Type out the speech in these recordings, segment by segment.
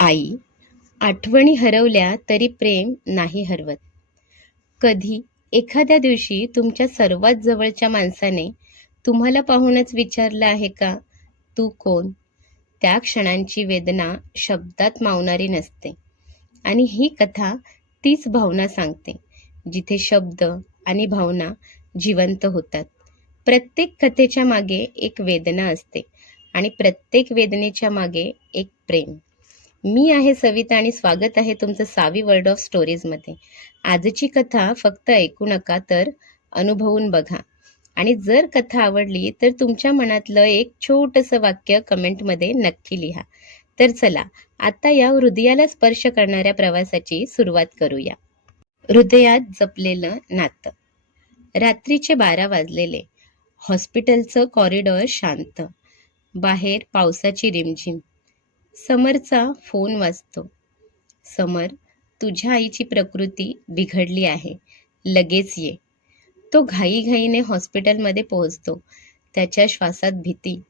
आई आठवणी हरवल्या तरी प्रेम नाही हरवत. कधी एखाद्या दिवशी तुमच्या सर्वात जवळच्या माणसाने तुम्हाला पाहूनच विचारलं आहे का तू कोण? त्या क्षणांची वेदना शब्दात मावणारी नसते. आणि ही कथा तीच भावना सांगते जिथे शब्द आणि भावना जिवंत होतात. प्रत्येक कथेच्या मागे एक वेदना असते आणि प्रत्येक वेदनेच्या मागे एक प्रेम. मी आहे सविता आणि स्वागत आहे तुमचं सावी वर्ल्ड ऑफ स्टोरीजमध्ये आजची कथा फक्त ऐकू नका तर अनुभवून बघा. आणि जर कथा आवडली तर तुमच्या मनातलं एक छोटंसं वाक्य कमेंटमध्ये नक्की लिहा. तर चला आता या हृदयाला स्पर्श करणाऱ्या प्रवासाची सुरुवात करूया. हृदयात जपलेलं नातं. रात्रीचे बारा वाजलेले. हॉस्पिटलचं कॉरिडॉर शांत. बाहेर पावसाची रिमझिम. समरचा फोन वाजतो. समर तुझ्या आईची प्रकृती बिघडली आहे. लगेच ये. तो घाईघाईने हॉस्पिटलमध्ये पोहोचतो. त्याच्या श्वासात भीती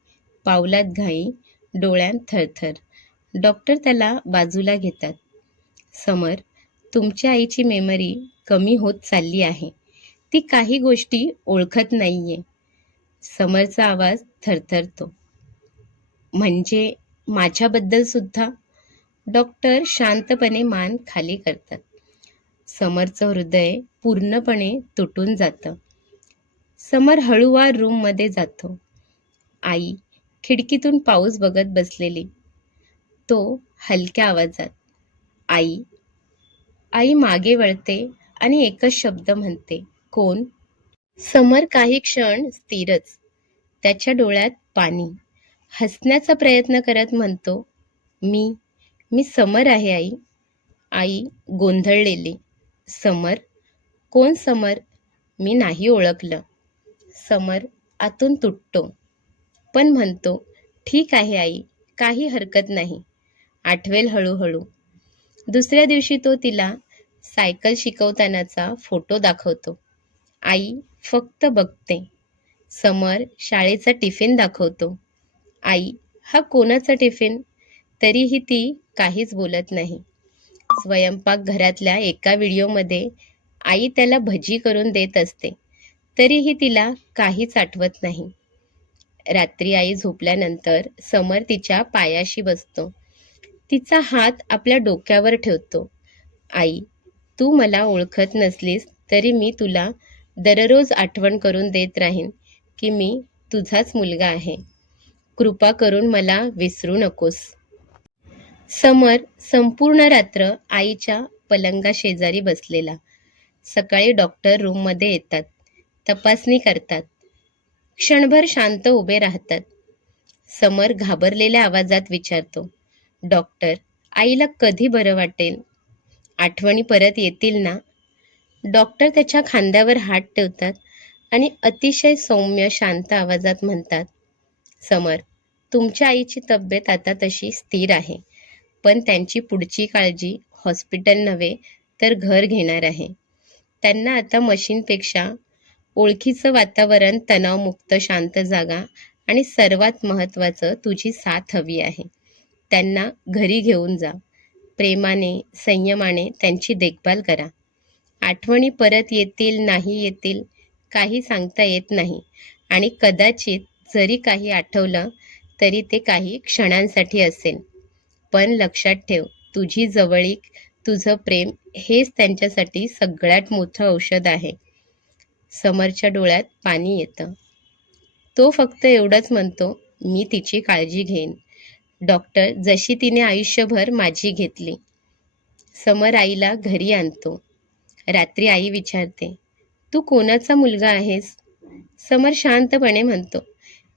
पावलात घाई डोळ्यात थरथर. डॉक्टर त्याला बाजूला घेतात. समर तुमच्या आईची मेमरी कमी होत चालली आहे. ती काही गोष्टी ओळखत नाहीये. समरचा आवाज थरथरतो. म्हणजे माझ्याबद्दल सुद्धा डॉक्टर शांतपणे मान खाली करतात. समरचं हृदय पूर्णपणे तुटून जातं. समर हळूवार रूममध्ये जातो. आई खिडकीतून पाऊस बघत बसलेली. तो हलक्या आवाजात आई आई मागे वळते आणि एकच शब्द म्हणते. कोण? समर काही क्षण स्थिरच. त्याच्या डोळ्यात पाणी. हसण्याचा प्रयत्न करत म्हणतो मी मी समर आहे आई. आई गोंधळलेली. समर? कोण समर? मी नाही ओळखलं. समर आतून तुटतो. पण म्हणतो ठीक आहे आई काही हरकत नाही. आठवेल हळूहळू. दुसऱ्या दिवशी तो तिला सायकल शिकवतानाचा फोटो दाखवतो. आई फक्त बघते. समर शाळेचा टिफिन दाखवतो. आई हा कोणाचा टिफिन? तरीही ती काहीच बोलत नाही. स्वयंपाकघरातल्या एका व्हिडिओमध्ये आई त्याला भजी करून देत असते. तरीही तिला काहीच आठवत नाही. रात्री आई झोपल्यानंतर समर तिच्या पायाशी बसतो. तिचा हात आपल्या डोक्यावर ठेवतो. आई तू मला ओळखत नसलीस तरी मी तुला दररोज आठवण करून देत राहीन की मी तुझाच मुलगा आहे. कृपा करून मला विसरू नकोस. समर संपूर्ण रात्र आईच्या पलंगा शेजारी बसलेला. सकाळी डॉक्टर रूममध्ये येतात. तपासणी करतात. क्षणभर शांत उभे राहतात. समर घाबरलेल्या आवाजात विचारतो डॉक्टर आईला कधी बरं वाटेल? आठवणी परत येतील ना? डॉक्टर त्याच्या खांद्यावर हात ठेवतात आणि अतिशय सौम्य शांत आवाजात म्हणतात समर तुमच्या आईची तब्येत आता तशी स्थिर आहे पण त्यांची पुढची काळजी हॉस्पिटल नव्हे तर घर घेणार आहे. त्यांना आता मशीनपेक्षा ओळखीचं वातावरण तणावमुक्त शांत जागा आणि सर्वात महत्त्वाचं तुझी साथ हवी आहे. त्यांना घरी घेऊन जा. प्रेमाने संयमाने त्यांची देखभाल करा. आठवणी परत येतील नाही येतील काही सांगता येत नाही आणि कदाचित जरी काही आठवलं तरी ते काही क्षणांसाठी असेल. पण लक्षात ठेव तुझी जवळीक तुझं प्रेम हेच त्यांच्यासाठी सगळ्यात मोठं औषध आहे. समरच्या डोळ्यात पाणी येतं. तो फक्त एवढंच म्हणतो मी तिची काळजी घेईन. डॉक्टर जशी तिने आयुष्यभर माझी घेतली. समर आईला घरी आणतो. रात्री आई विचारते तू कोणाचा मुलगा आहेस? समर शांतपणे म्हणतो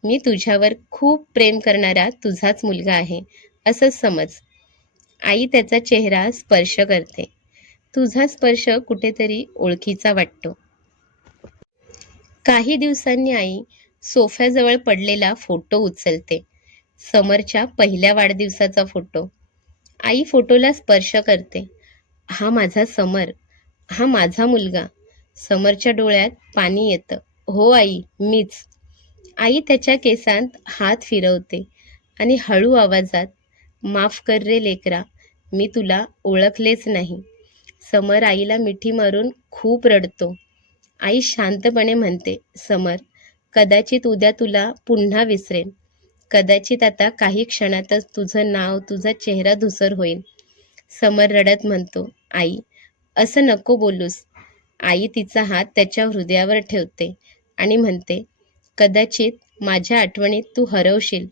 मी तुझ्यावर खूप प्रेम करणारा तुझाच मुलगा आहे असं समज. आई त्याचा चेहरा स्पर्श करते. तुझा स्पर्श कुठेतरी ओळखीचा वाटतो. काही दिवसांनी आई सोफ्याजवळ पडलेला फोटो उचलते. समरच्या पहिल्या वाढदिवसाचा फोटो. आई फोटोला स्पर्श करते. हा माझा समर. हा माझा मुलगा. समरच्या डोळ्यात पाणी येतं. हो आई मीच. आई त्याच्या केसांत हात फिरवते आणि हळू आवाजात माफ कर रे लेकरा मी तुला ओळखलेच नाही समर आईला मिठी मारून खूप रडतो. आई शांतपणे म्हणते समर कदाचित उद्या तुला पुन्हा विसरेन. कदाचित आता काही क्षणातच तुझं नाव तुझा चेहरा धुसर होईल समर रडत म्हणतो आई असं नको बोलूस. आई तिचा हात त्याच्या हृदयावर ठेवते आणि म्हणते कदाचित माझ्या आठवणीत तू हरवशील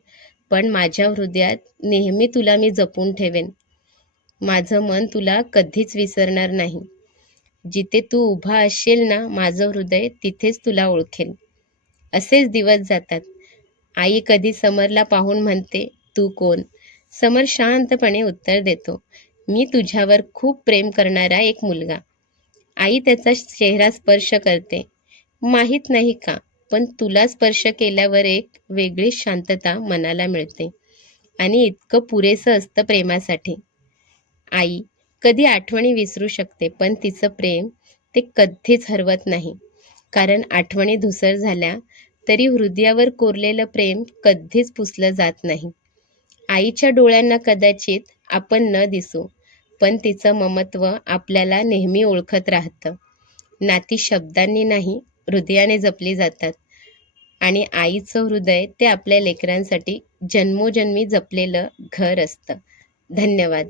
पण माझ्या हृदयात नेहमी तुला मी जपून ठेवेन. माझं मन तुला कधीच विसरणार नाही. जिथे तू उभा असशील ना माझं हृदय तिथेच तुला ओळखेल. असेच दिवस जातात. आई कधी समरला पाहून म्हणते तू कोण? समर शांतपणे उत्तर देतो मी तुझ्यावर खूप प्रेम करणारा एक मुलगा. आई त्याचा चेहरा स्पर्श करते माहीत नाही का? पण तुला स्पर्श केल्यावर एक वेगळीच शांतता मनाला मिळते. आणि इतकं पुरेसं असतं प्रेमासाठी. आई कधी आठवणी विसरू शकते पण तिचं प्रेम ते कधीच हरवत नाही. कारण आठवणी धुसर झाल्या तरी हृदयावर कोरलेलं प्रेम कधीच पुसलं जात नाही. आईच्या डोळ्यांना कदाचित आपण न दिसू पण तिचं ममत्व आपल्याला नेहमी ओळखत राहतं. नाती शब्दांनी नाही हृदयाने जपली जातात. आणि आईचं हृदय ते आपल्या लेकरांसाठी जन्मोजन्मी जपलेलं घर असतं. धन्यवाद.